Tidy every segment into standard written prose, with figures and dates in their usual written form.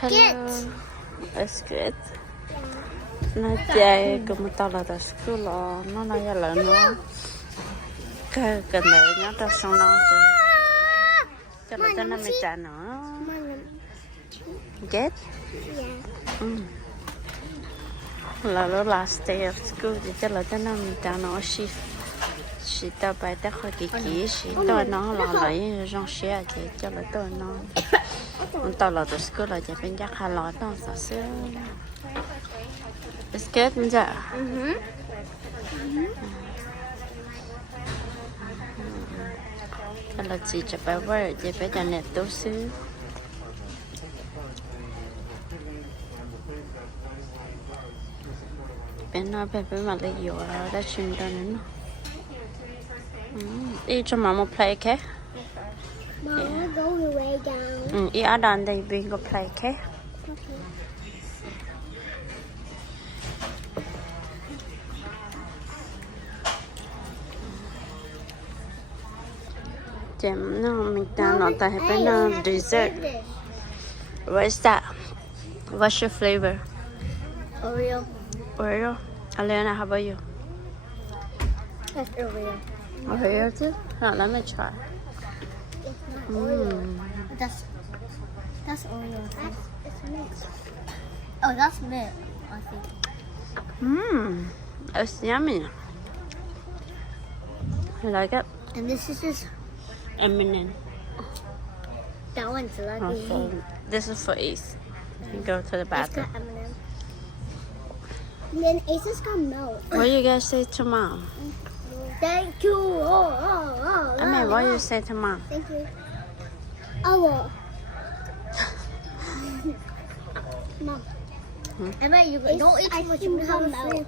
Hello. It's good. Nó chạy cũng tao là tao school lo nó nói là nó cái cần đợi nhớ tao xong nó cho là tao nó mới trả nó chết là nó last day of school thì cho là tao nó mới trả nó chỉ tao bài tao khỏi kỳ chỉ tao nó là lấy rong xe thì cho là tao nó tao là tao school là chỉ bên giác hà lót nó sao xưa. It's good, isn't it? Là chỉ chụp bài vở, chỉ phải cho nét tốt xứ. Bên nó bên mà lấy dừa đã chuyên ra nữa. Đi cho mama play, okay? Mama, go way down. Đi ở đàn đây, we go play, okay? No, McDonald. I have a dessert. What is that? What's your flavor? Oreo. Oreo. Alena, how about you? That's Oreo. Oreo too? No, let me try. It's not Oreo. That's Oreo. It's mint. Oh, that's mint, I think. It's yummy. I like it. And this is just... M&M. That one's lucky. So this is for Ace. You go to the It's bathroom. got M&M. And then Ace has got milk. What do you guys say to mom? Thank you. Oh, I mean, what do you say to mom? Thank you. Oh. Mom. I bet you don't eat too much. You have milk.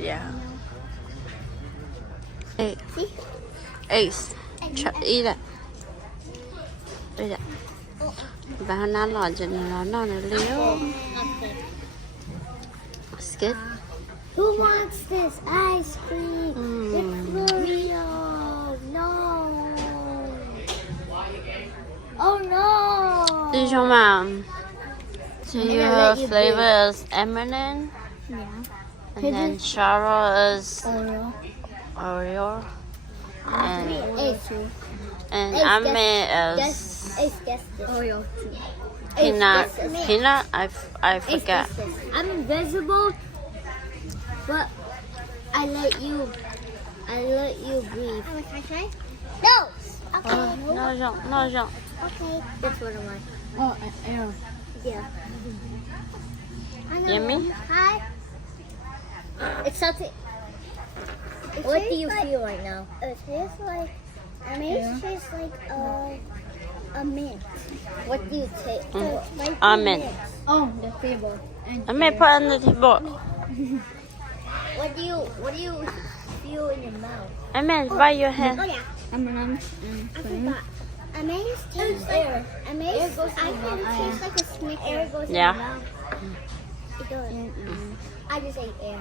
Yeah. Hey, See? Ace, eat it. Eat it. Và nó lọt cho nó liếu. It's good. Who wants this ice cream? It's Oreo. No. Oh no. This is your mom. So your flavor is M&M. Yeah. And then Shara is Oreo. Oreo. And Ace. Ame is Ace guessed this. Oreo too. peanut. I forgot. I'm invisible, but I let you breathe. Oh, can I try? No. Okay. No. Okay. That's one of mine. Oh, arrow. Yeah. Yummy? Hi. It's something. What do you feel right now? It tastes like. It tastes like a mint. What do you taste? Like Almond. Oh, the flavor. I may put on the table. What do you feel in your mouth? I mean, by your hand. Oh yeah. M&M. I forgot. Amaze tastes like air. Amaze. I can taste like a Snickers. Air goes in Yeah. your mouth. It does. I just ate air.